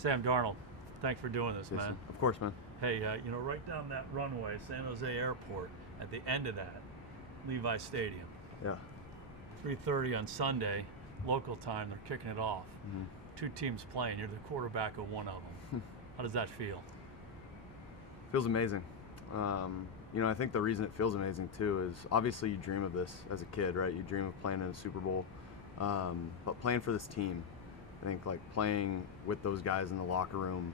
Sam Darnold, thanks for doing this, man. Of course, man. Hey, right down that runway, San Jose Airport, at the end of that, Levi Stadium, Yeah. 3:30 on Sunday, local time, they're kicking it off. Mm-hmm. Two teams playing, you're the quarterback of one of them. How does that feel? Feels amazing. I think the reason it feels amazing too is obviously you dream of this as a kid, right? You dream of playing in a Super Bowl, but playing for this team, I think like playing with those guys in the locker room,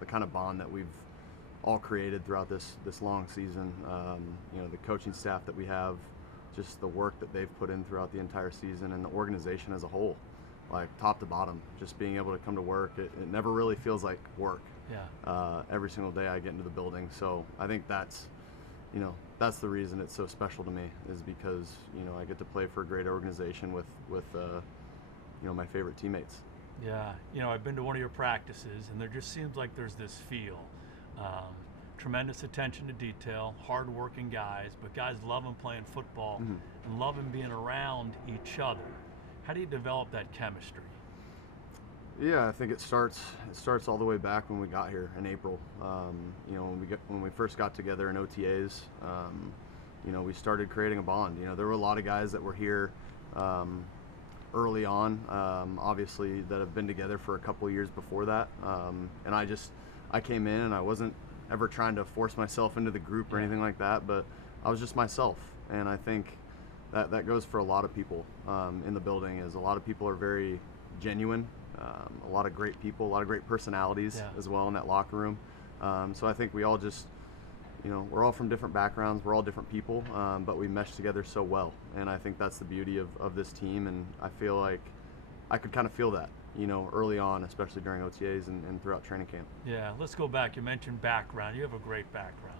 the kind of bond that we've all created throughout this long season, the coaching staff that we have, just the work that they've put in throughout the entire season, and the organization as a whole, like top to bottom, just being able to come to work, it never really feels like work. Yeah. Every single day I get into the building. So I think that's the reason it's so special to me, is because, I get to play for a great organization with my favorite teammates. Yeah. I've been to one of your practices, and there just seems like there's this feel. Tremendous attention to detail, hard-working guys, but guys loving playing football and loving being around each other. How do you develop that chemistry? Yeah, I think it starts all the way back when we got here in April. When we first got together in OTAs, we started creating a bond. There were a lot of guys that were here early on, obviously, that have been together for a couple of years before that. And I came in and I wasn't ever trying to force myself into the group or anything like that, but I was just myself. And I think that goes for a lot of people in the building, is a lot of people are very genuine, a lot of great people, a lot of great personalities as well in that locker room. So I think we all just, we're all from different backgrounds, we're all different people, but we mesh together so well. And I think that's the beauty of this team, and I feel like I could kind of feel that, early on, especially during OTAs and throughout training camp. Yeah, let's go back. You mentioned background. You have a great background.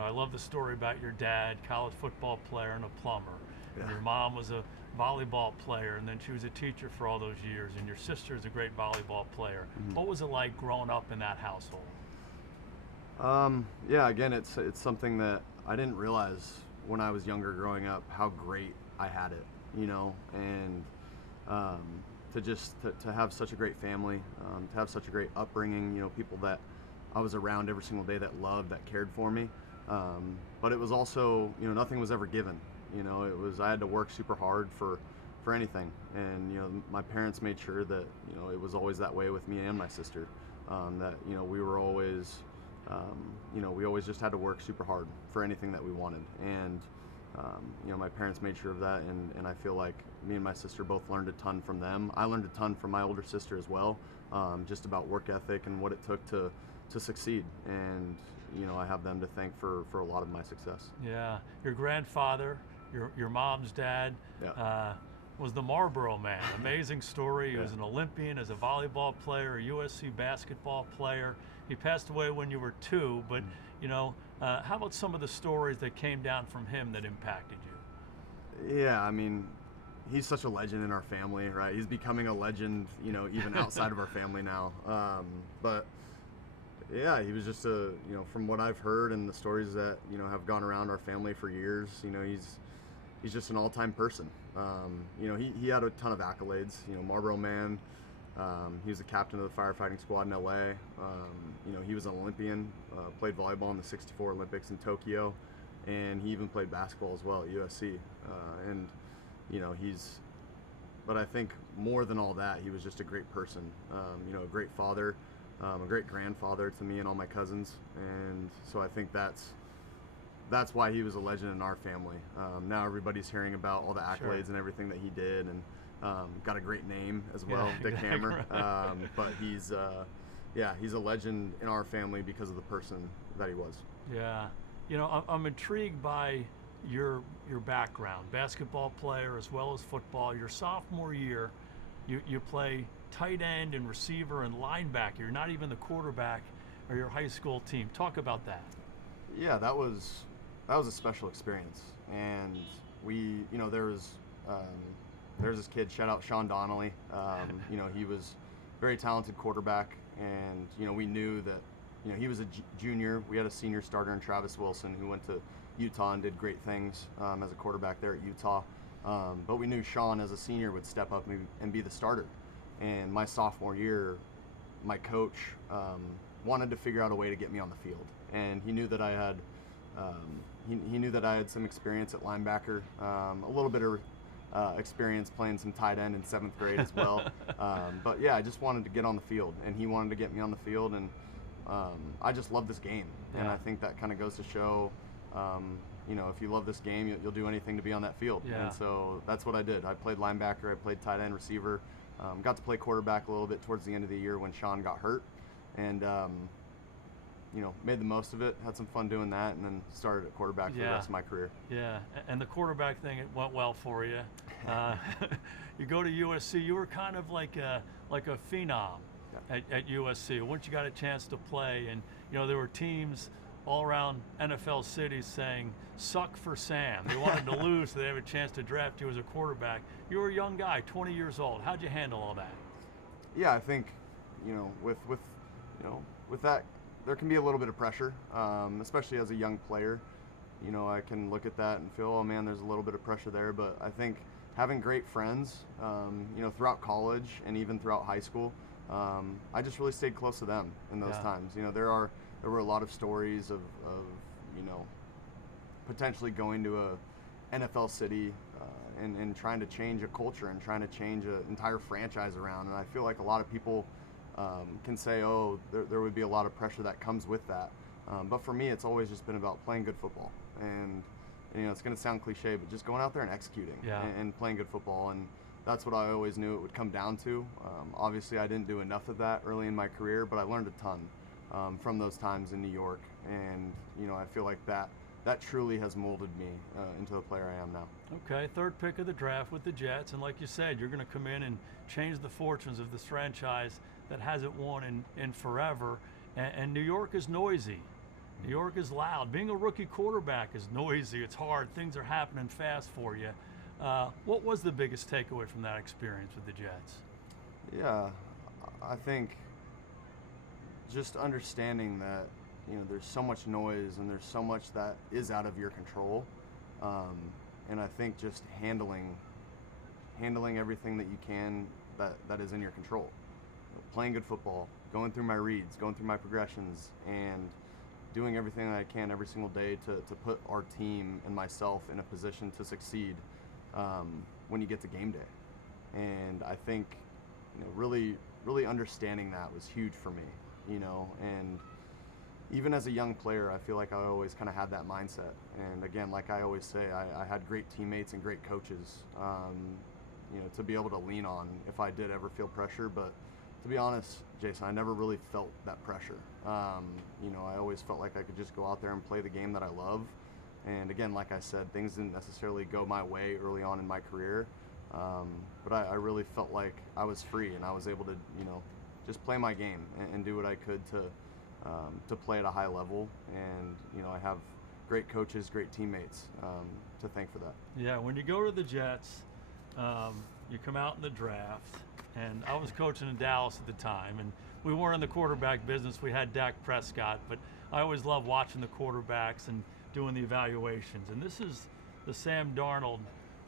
I love the story about your dad, college football player and a plumber. Yeah. And your mom was a volleyball player, and then she was a teacher for all those years, and your sister is a great volleyball player. What was it like growing up in that household? Again, it's something that I didn't realize when I was younger growing up, how great I had it, and to have such a great family, to have such a great upbringing, people that I was around every single day that loved, that cared for me. But it was also, nothing was ever given. I had to work super hard for anything. And, my parents made sure that, it was always that way with me and my sister, that, we were always, we always just had to work super hard for anything that we wanted. And, my parents made sure of that, and I feel like me and my sister both learned a ton from them. I learned a ton from my older sister as well, just about work ethic and what it took to succeed. And, I have them to thank for a lot of my success. Yeah. Your grandfather, your mom's dad, was the Marlboro Man. Amazing story. He was an Olympian as a volleyball player, a USC basketball player. He passed away when you were 2, but, how about some of the stories that came down from him that impacted you? Yeah, I mean, he's such a legend in our family, right? He's becoming a legend, even outside of our family now. But yeah, he was just from what I've heard and the stories that, have gone around our family for years, he's just an all-time person. He had a ton of accolades, Marlboro Man. He was the captain of the firefighting squad in LA. He was an Olympian, played volleyball in the '64 Olympics in Tokyo, and he even played basketball as well at USC. But I think more than all that, he was just a great person, a great father, a great grandfather to me and all my cousins. And so I think that's why he was a legend in our family. Now everybody's hearing about all the accolades and everything that he did, and got a great name as well, Dick Hammer. But he's a legend in our family because of the person that he was. Yeah. I'm intrigued by your background, basketball player as well as football. Your sophomore year, you play tight end and receiver and linebacker. You're not even the quarterback of your high school team. Talk about that. Yeah, that was a special experience. And we, there's this kid, shout out Sean Donnelly. He was a very talented quarterback, and we knew that he was a junior. We had a senior starter in Travis Wilson, who went to Utah and did great things as a quarterback there at Utah. But we knew Sean as a senior would step up and be the starter. And my sophomore year, my coach wanted to figure out a way to get me on the field, and he knew that I had he knew that I had some experience at linebacker, a little bit of experience playing some tight end in 7th grade as well. But yeah, I just wanted to get on the field, and he wanted to get me on the field, and I just love this game, and I think that kind of goes to show, you know, if you love this game, you'll do anything to be on that field. And so that's what I did. I played linebacker, I played tight end, receiver, got to play quarterback a little bit towards the end of the year when Sean got hurt, and you know, made the most of it, had some fun doing that, and then started at quarterback for the rest of my career. Yeah, and the quarterback thing, it went well for you. You go to USC, you were kind of like a phenom at USC. Once you got a chance to play, and you know, there were teams all around NFL cities saying, "Suck for Sam." They wanted to lose so they have a chance to draft you as a quarterback. You were a young guy, 20 years old. How'd you handle all that? Yeah, I think, you know, with that, there can be a little bit of pressure, especially as a young player. You know, I can look at that and feel, oh man, there's a little bit of pressure there. But I think having great friends, you know, throughout college and even throughout high school, I just really stayed close to them in those times. You know, there were a lot of stories of you know, potentially going to a NFL city and trying to change a culture and trying to change an entire franchise around. And I feel like a lot of people can say, oh, there would be a lot of pressure that comes with that. But for me, it's always just been about playing good football. And you know, it's going to sound cliche, but just going out there and executing and playing good football. And that's what I always knew it would come down to. Obviously, I didn't do enough of that early in my career, but I learned a ton from those times in New York. And you know, I feel like that truly has molded me into the player I am now. Okay, 3rd pick of the draft with the Jets, and like you said, you're going to come in and change the fortunes of this franchise that hasn't won in forever. And New York is noisy. New York is loud. Being a rookie quarterback is noisy. It's hard. Things are happening fast for you. What was the biggest takeaway from that experience with the Jets? Yeah, I think just understanding that, you know, there's so much noise and there's so much that is out of your control, and I think just handling everything that you can that is in your control. You know, playing good football, going through my reads, going through my progressions, and doing everything that I can every single day to put our team and myself in a position to succeed when you get to game day. And I think, you know, really understanding that was huge for me, you know. And even as a young player, I feel like I always kind of had that mindset. And again, like I always say, I had great teammates and great coaches, you know, to be able to lean on if I did ever feel pressure. But to be honest, Jason, I never really felt that pressure. You know, I always felt like I could just go out there and play the game that I love. And again, like I said, things didn't necessarily go my way early on in my career. But I really felt like I was free and I was able to, you know, just play my game and do what I could to play at a high level. And, you know, I have great coaches, great teammates to thank for that. Yeah, when you go to the Jets, you come out in the draft, and I was coaching in Dallas at the time, and we weren't in the quarterback business. We had Dak Prescott, but I always loved watching the quarterbacks and doing the evaluations. And this is the Sam Darnold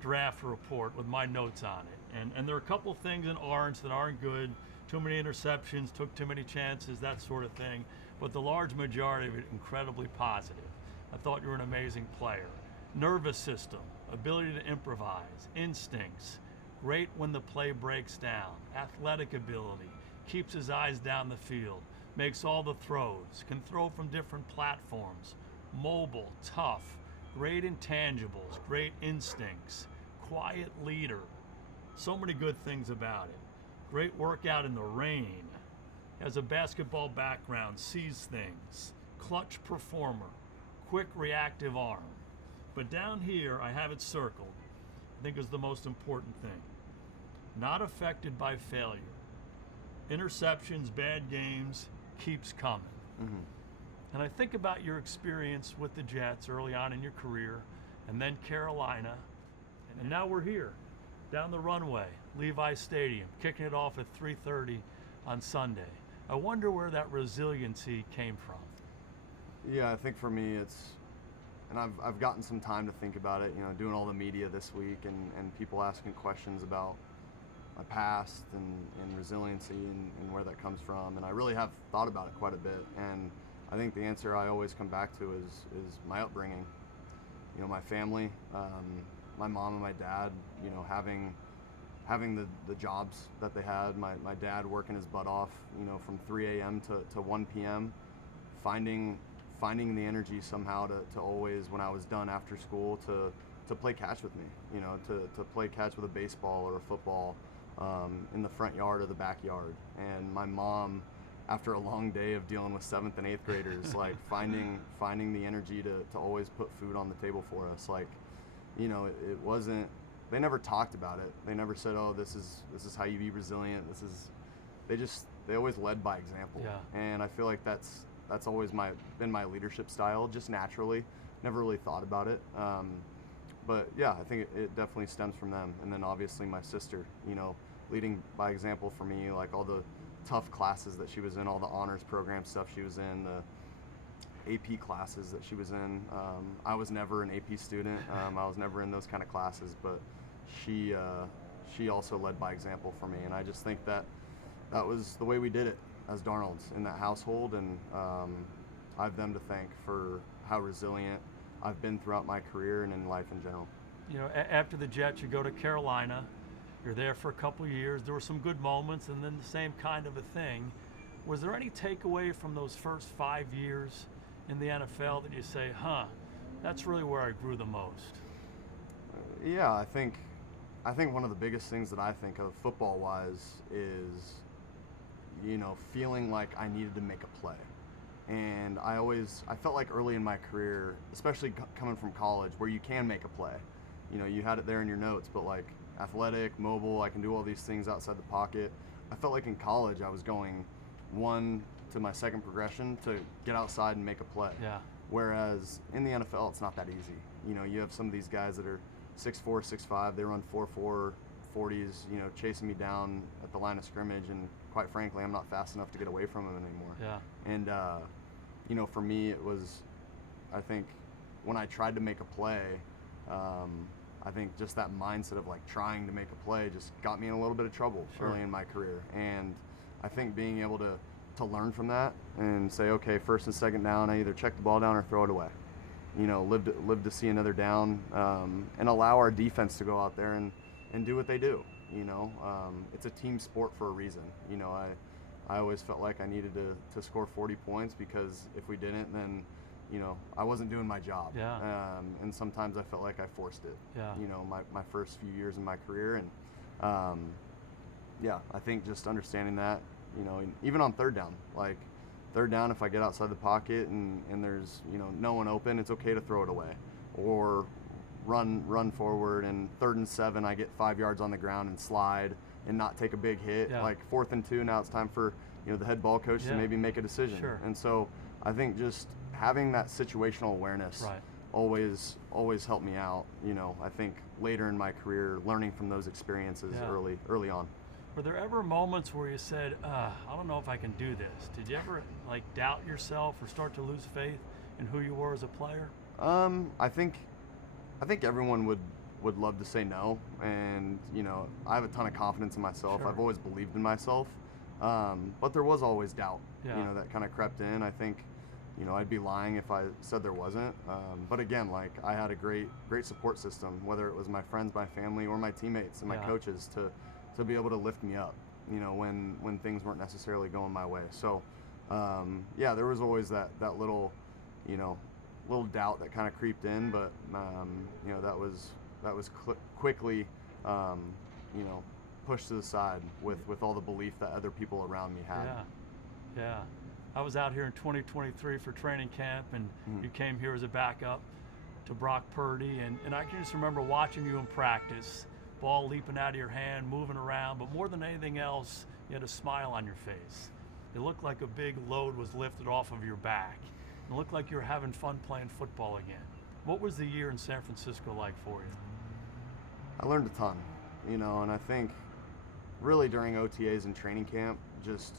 draft report with my notes on it. And there are a couple things in orange that aren't good. Too many interceptions, took too many chances, that sort of thing. But the large majority of it incredibly positive. I thought you were an amazing player. Nervous system, ability to improvise, instincts, great when the play breaks down, athletic ability, keeps his eyes down the field, makes all the throws, can throw from different platforms, mobile, tough, great intangibles, great instincts, quiet leader. So many good things about it. Great workout in the rain, has a basketball background, sees things, clutch performer, quick reactive arm. But down here, I have it circled, I think is the most important thing. Not affected by failure. Interceptions, bad games, keeps coming. Mm-hmm. And I think about your experience with the Jets early on in your career, and then Carolina, and now we're here, down the runway, Levi Stadium, kicking it off at 3:30 on Sunday. I wonder where that resiliency came from. Yeah, I think for me and I've gotten some time to think about it, you know, doing all the media this week and people asking questions about, my past and resiliency and where that comes from. And I really have thought about it quite a bit. And I think the answer I always come back to is my upbringing. You know, my family, my mom and my dad, you know, having the jobs that they had, my dad working his butt off, you know, from 3 a.m. to 1 p.m., finding the energy somehow to always, when I was done after school, to play catch with me, you know, to play catch with a baseball or a football in the front yard or the backyard. And my mom, after a long day of dealing with 7th and 8th graders, like finding the energy to always put food on the table for us. Like, you know, it wasn't, they never talked about it. They never said, oh, this is how you be resilient. They always led by example. Yeah. And I feel like that's always been my leadership style, just naturally. Never really thought about it. But yeah, I think it definitely stems from them. And then obviously my sister, you know, leading by example for me, like all the tough classes that she was in, all the honors program stuff she was in, the AP classes that she was in. I was never an AP student. I was never in those kind of classes, but she also led by example for me. And I just think that was the way we did it as Darnolds in that household. And I have them to thank for how resilient I've been throughout my career and in life in general. You know, after the Jets, you go to Carolina. You're there for a couple years. There were some good moments, and then the same kind of a thing. Was there any takeaway from those first 5 years in the NFL that you say, that's really where I grew the most? Yeah, I think one of the biggest things that I think of football-wise is, you know, feeling like I needed to make a play. And I felt like early in my career, especially coming from college, where you can make a play. You know, you had it there in your notes, but like athletic, mobile, I can do all these things outside the pocket. I felt like in college I was going one to my second progression to get outside and make a play. Yeah. Whereas in the NFL, it's not that easy. You know, you have some of these guys that are 6'4", 6'5", they run 4.4 40s, you know, chasing me down at the line of scrimmage, and quite frankly, I'm not fast enough to get away from them anymore. Yeah. And, you know, for me, it was, I think, when I tried to make a play, I think just that mindset of like trying to make a play just got me in a little bit of trouble early in my career. And I think being able to learn from that and say, okay, first and second down, I either check the ball down or throw it away. You know, live to see another down, and allow our defense to go out there and do what they do. You know, it's a team sport for a reason. You know, I always felt like I needed to score 40 points, because if we didn't, then, you know, I wasn't doing my job. Yeah. And sometimes I felt like I forced it. Yeah. You know, my first few years in my career. And yeah, I think just understanding that, you know, even on third down, like third down, if I get outside the pocket and there's, you know, no one open, it's okay to throw it away. Or run forward, and 3rd and 7, I get 5 yards on the ground and slide and not take a big hit. Yeah. Like 4th and 2, now it's time for, you know, the head ball coach to maybe make a decision. Sure. And so I think just having that situational awareness always helped me out. You know, I think later in my career, learning from those experiences early on. Were there ever moments where you said, I don't know if I can do this? Did you ever like doubt yourself or start to lose faith in who you were as a player? I think everyone would love to say no, and you know, I have a ton of confidence in myself. Sure. I've always believed in myself, but there was always doubt. Yeah. You know, that kind of crept in. I think, you know, I'd be lying if I said there wasn't. But again, like I had a great support system, whether it was my friends, my family, or my teammates and my coaches to be able to lift me up. You know, when things weren't necessarily going my way. So, yeah, there was always that little, you know, little doubt that kind of creeped in, but you know, that was quickly, you know, pushed to the side with all the belief that other people around me had. Yeah. I was out here in 2023 for training camp, and you came here as a backup to Brock Purdy, and I can just remember watching you in practice, ball leaping out of your hand, moving around, but more than anything else, you had a smile on your face. It looked like a big load was lifted off of your back. It looked like you were having fun playing football again. What was the year in San Francisco like for you? I learned a ton, you know, and I think really during OTAs and training camp, just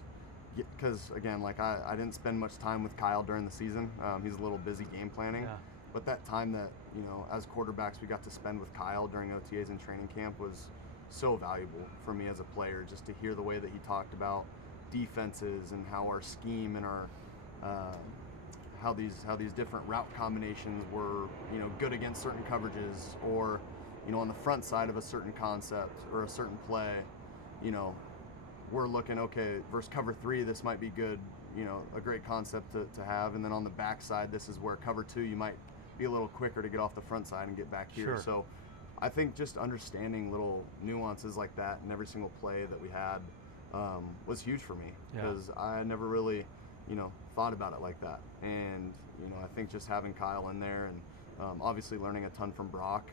because, again, like I didn't spend much time with Kyle during the season. He's a little busy game planning. Yeah. But that time that, you know, as quarterbacks we got to spend with Kyle during OTAs and training camp was so valuable for me as a player, just to hear the way that he talked about defenses and how our scheme and our how these different route combinations were, you know, good against certain coverages, or, you know, on the front side of a certain concept or a certain play, you know, we're looking, okay, versus cover 3, this might be good, you know, a great concept to have, and then on the back side, this is where cover 2, you might be a little quicker to get off the front side and get back here. Sure. So I think just understanding little nuances like that in every single play that we had was huge for me, because I never really, you know, thought about it like that. And, you know, I think just having Kyle in there, and obviously learning a ton from Brock.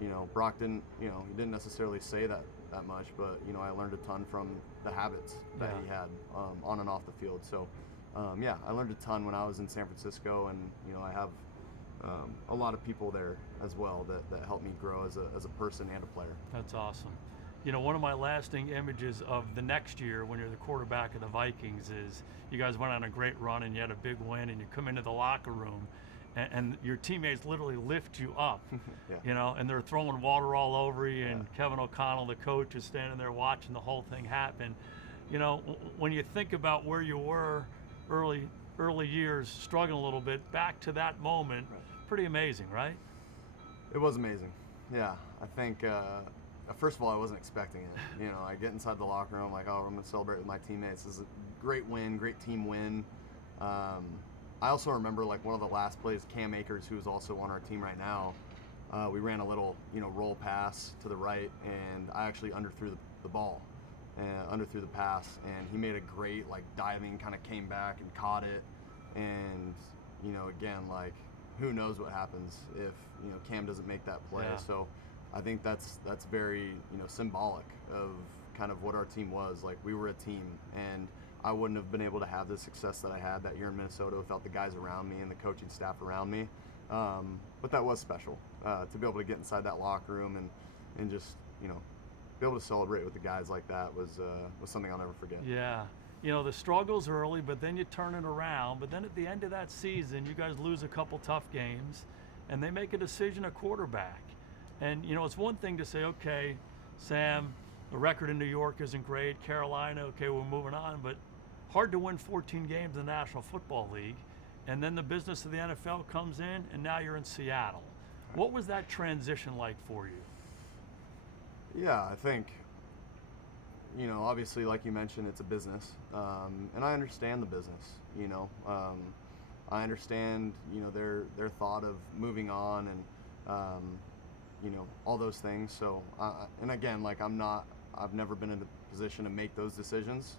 You know, Brock didn't, you know, he didn't necessarily say that much, but, you know, I learned a ton from the habits that he had on and off the field. So, yeah, I learned a ton when I was in San Francisco, and, you know, I have a lot of people there as well that helped me grow as a person and a player. That's awesome. You know, one of my lasting images of the next year when you're the quarterback of the Vikings is you guys went on a great run and you had a big win, and you come into the locker room and your teammates literally lift you up, you know, and they're throwing water all over you, and Kevin O'Connell, the coach, is standing there watching the whole thing happen. You know, when you think about where you were early years, struggling a little bit, back to that moment, pretty amazing, right? It was amazing. Yeah, I think first of all, I wasn't expecting it. You know, I get inside the locker room, like, oh, I'm going to celebrate with my teammates. This is a great win, great team win. I also remember, like, one of the last plays, Cam Akers, who's also on our team right now, we ran a little, you know, roll pass to the right, and I actually underthrew the ball, underthrew the pass, and he made a great, like, diving, kind of came back and caught it. And, you know, again, like, who knows what happens if, you know, Cam doesn't make that play. So I think that's very, you know, symbolic of kind of what our team was. Like, we were a team, and I wouldn't have been able to have the success that I had that year in Minnesota without the guys around me and the coaching staff around me. But that was special to be able to get inside that locker room and just, you know, be able to celebrate with the guys like that was something I'll never forget. Yeah. You know, the struggles early, but then you turn it around. But then at the end of that season, you guys lose a couple tough games, and they make a decision at quarterback. And, you know, it's one thing to say, okay, Sam, the record in New York isn't great. Carolina, okay, we're moving on. But hard to win 14 games in the National Football League. And then the business of the NFL comes in, and now you're in Seattle. What was that transition like for you? Yeah, I think, you know, obviously, like you mentioned, it's a business. And I understand the business, you know. I understand, you know, their thought of moving on and, you know, all those things. So, and again, like, I've never been in a position to make those decisions.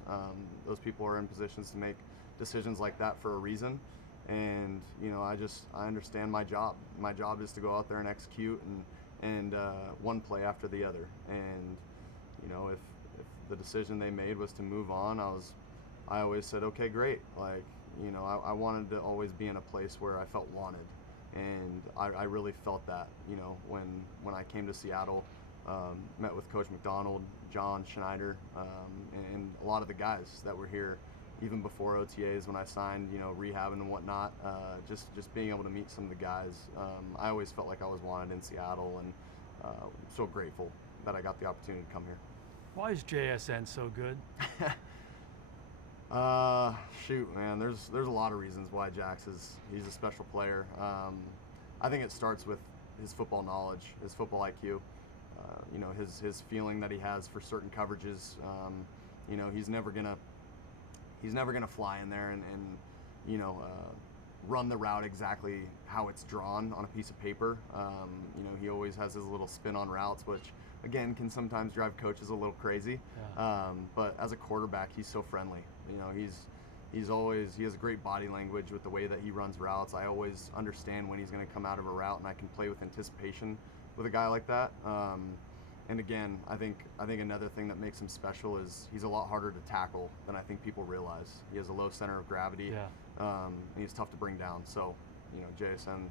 Those people are in positions to make decisions like that for a reason. And, you know, I understand my job. My job is to go out there and execute and one play after the other. And, you know, if the decision they made was to move on, I always said, okay, great. Like, you know, I wanted to always be in a place where I felt wanted. And I really felt that, you know, when I came to Seattle, met with Coach McDonald, John Schneider, and a lot of the guys that were here even before OTAs when I signed, you know, rehabbing and whatnot. Just being able to meet some of the guys, I always felt like I was wanted in Seattle, and so grateful that I got the opportunity to come here. Why is JSN so good? Shoot, man, there's a lot of reasons why he's a special player. I think it starts with his football knowledge, his football IQ. You know, his feeling that he has for certain coverages. You know, he's never gonna fly in there and you know, run the route exactly how it's drawn on a piece of paper. You know, he always has his little spin on routes, which again can sometimes drive coaches a little crazy. But as a quarterback, he's so friendly. You know, he has a great body language with the way that he runs routes. I always understand when he's going to come out of a route, and I can play with anticipation with a guy like that. And again, I think another thing that makes him special is he's a lot harder to tackle than I think people realize. He has a low center of gravity, and he's tough to bring down. So, you know, JSN,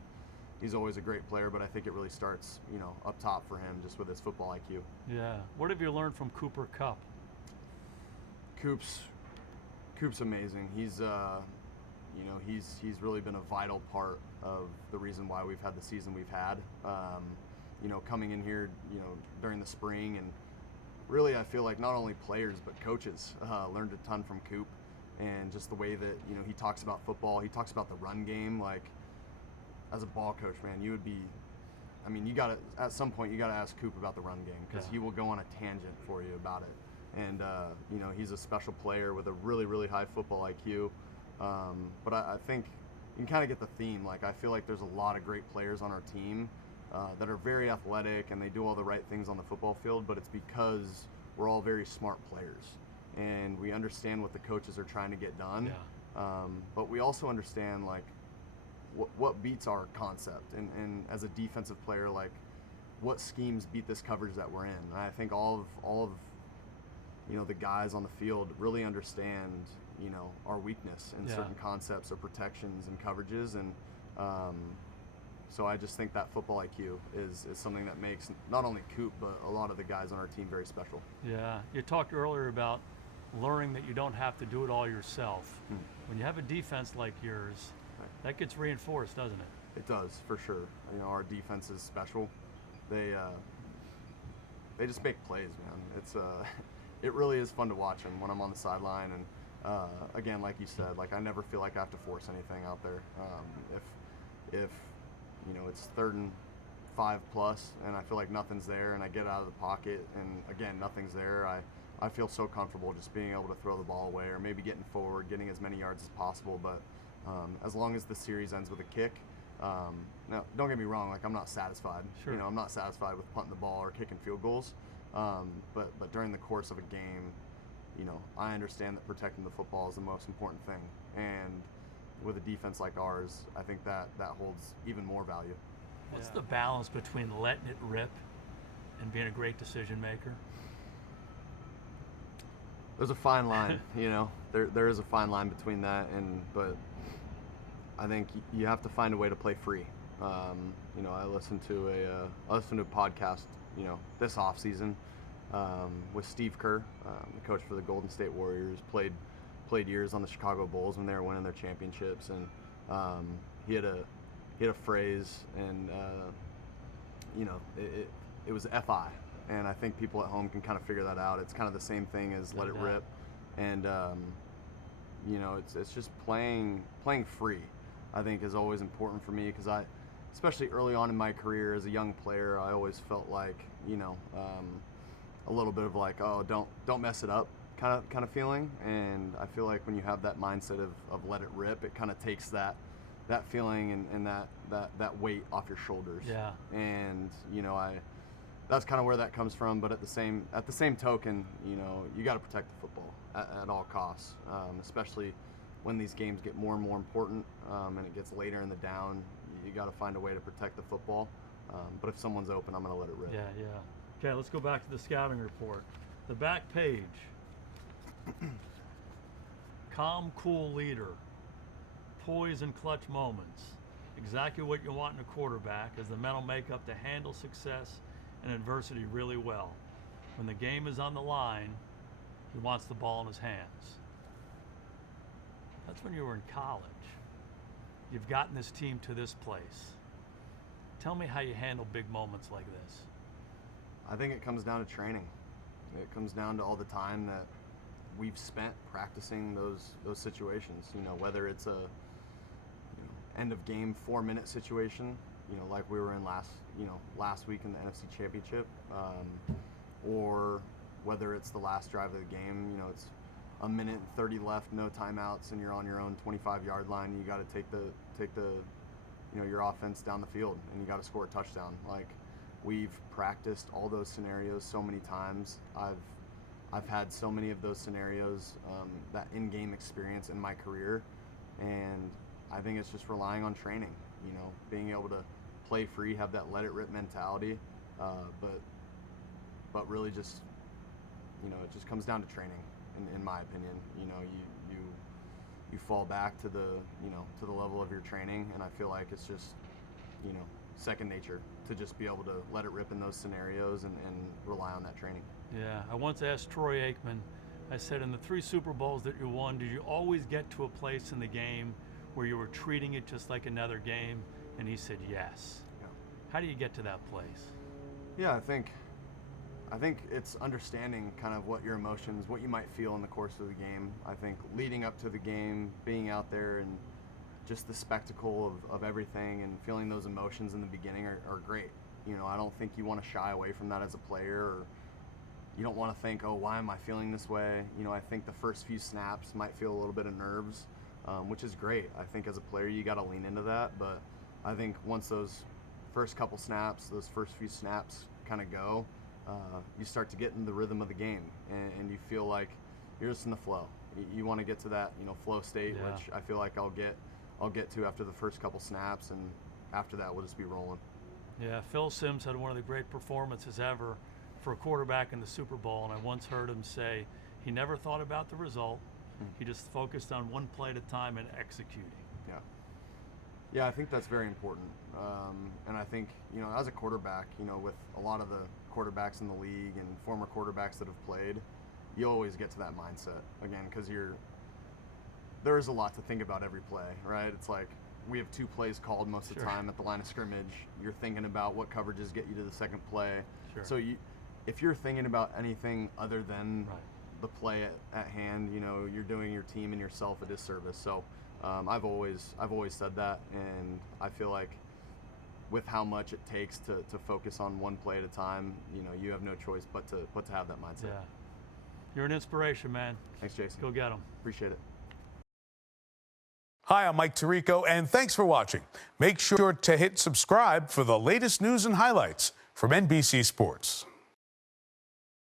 he's always a great player, but I think it really starts, you know, up top for him just with his football IQ. Yeah. What have you learned from Cooper Kupp? Coop's amazing. He's you know, he's really been a vital part of the reason why we've had the season we've had. You know, coming in here, you know, during the spring and really I feel like not only players but coaches learned a ton from Coop, and just the way that, you know, he talks about football, he talks about the run game. Like, as a ball coach, man, you would be, I mean, you gotta, at some point you gotta ask Coop about the run game, because he will go on a tangent for you about it. And you know, he's a special player with a really, really high football IQ. But I think you can kind of get the theme. Like, I feel like there's a lot of great players on our team that are very athletic and they do all the right things on the football field, but it's because we're all very smart players and we understand what the coaches are trying to get done. But we also understand, like, what beats our concept, and as a defensive player, like, what schemes beat this coverage that we're in. And I think all of you know, the guys on the field really understand, you know, our weakness in certain concepts or protections and coverages. And so I just think that football IQ is something that makes not only Coop but a lot of the guys on our team very special. Yeah, you talked earlier about learning that you don't have to do it all yourself. When you have a defense like yours, that gets reinforced, doesn't it? It does, for sure. You know, our defense is special. They just make plays, man. It's it really is fun to watch them when I'm on the sideline. And again, like you said, like, I never feel like I have to force anything out there. If you know, it's 3rd and 5+ and I feel like nothing's there, and I get out of the pocket and again nothing's there, I feel so comfortable just being able to throw the ball away, or maybe getting forward, getting as many yards as possible. But as long as the series ends with a kick, now don't get me wrong, like, I'm not satisfied. Sure. You know, I'm not satisfied with punting the ball or kicking field goals. But during the course of a game, you know, I understand that protecting the football is the most important thing. And with a defense like ours, I think that holds even more value. What's the balance between letting it rip and being a great decision maker? There's a fine line, you know. There is a fine line between that, but I think you have to find a way to play free. You know, I listened to a podcast, you know, this off season with Steve Kerr, the coach for the Golden State Warriors, played years on the Chicago Bulls when they were winning their championships, and he had a phrase, and you know, it was FI, and I think people at home can kind of figure that out. It's kind of the same thing as let it rip, and you know, it's just playing free, I think, is always important for me, because especially early on in my career as a young player, I always felt like, you know, a little bit of like, oh, don't mess it up kind of feeling. And I feel like when you have that mindset of let it rip, it kind of takes that feeling and that weight off your shoulders. Yeah. And, you know, that's kind of where that comes from. But at the same token, you know, you got to protect the football at all costs, especially when these games get more and more important, and it gets later in the down. You got to find a way to protect the football. But if someone's open, I'm going to let it rip. Yeah. Okay, let's go back to the scouting report. The back page. Calm, cool leader. Poise and clutch moments. Exactly what you want in a quarterback is the mental makeup to handle success and adversity really well. When the game is on the line, he wants the ball in his hands. That's when you were in college. You've gotten this team to this place. Tell me how you handle big moments like this. I think it comes down to training. It comes down to all the time that we've spent practicing those situations. You know, whether it's a end of game 4-minute situation, you know, like we were in last week in the NFC Championship, or whether it's the last drive of the game. You know, it's 1 minute and 30 left, no timeouts, and you're on your own 25-yard line. You got to take the you know, your offense down the field, and you got to score a touchdown. Like, we've practiced all those scenarios so many times. I've had so many of those scenarios, that in-game experience in my career, and I think it's just relying on training. You know, being able to play free, have that let it rip mentality, but really just, you know, it just comes down to training, in my opinion. You know, you fall back to the level of your training, and I feel like it's just, you know, second nature to just be able to let it rip in those scenarios and rely on that training. Yeah, I once asked Troy Aikman, I said, in the 3 Super Bowls that you won, did you always get to a place in the game where you were treating it just like another game? And he said yes. Yeah. How do you get to that place? Yeah, I think I think it's understanding kind of what your emotions, what you might feel in the course of the game. I think leading up to the game, being out there and just the spectacle of everything and feeling those emotions in the beginning are great. You know, I don't think you want to shy away from that as a player, or you don't want to think, oh, why am I feeling this way? You know, I think the first few snaps might feel a little bit of nerves, which is great. I think as a player, you got to lean into that. But I think once those first couple snaps, those first few snaps kind of go, you start to get in the rhythm of the game, and you feel like you're just in the flow. You want to get to that, you know, flow state, Yeah. which I feel like I'll get to after the first couple snaps, and after that we'll just be rolling. Yeah, Phil Simms had one of the great performances ever for a quarterback in the Super Bowl, and I once heard him say he never thought about the result. He just focused on one play at a time and executing. Yeah, I think that's very important. And I think, you know, as a quarterback, you know, with a lot of the quarterbacks in the league and former quarterbacks that have played, you always get to that mindset again, because there is a lot to think about every play, right? It's like we have 2 plays called most of the time at the line of scrimmage. You're thinking about what coverages get you to the second play. So if you're thinking about anything other than the play at hand, you know, you're doing your team and yourself a disservice. So I've always said that, and I feel like with how much it takes to focus on one play at a time, you know, you have no choice but to have that mindset. Yeah. You're an inspiration, man. Thanks, Jason. Go get them. Appreciate it. Hi, I'm Mike Tirico, and thanks for watching. Make sure to hit subscribe for the latest news and highlights from NBC Sports.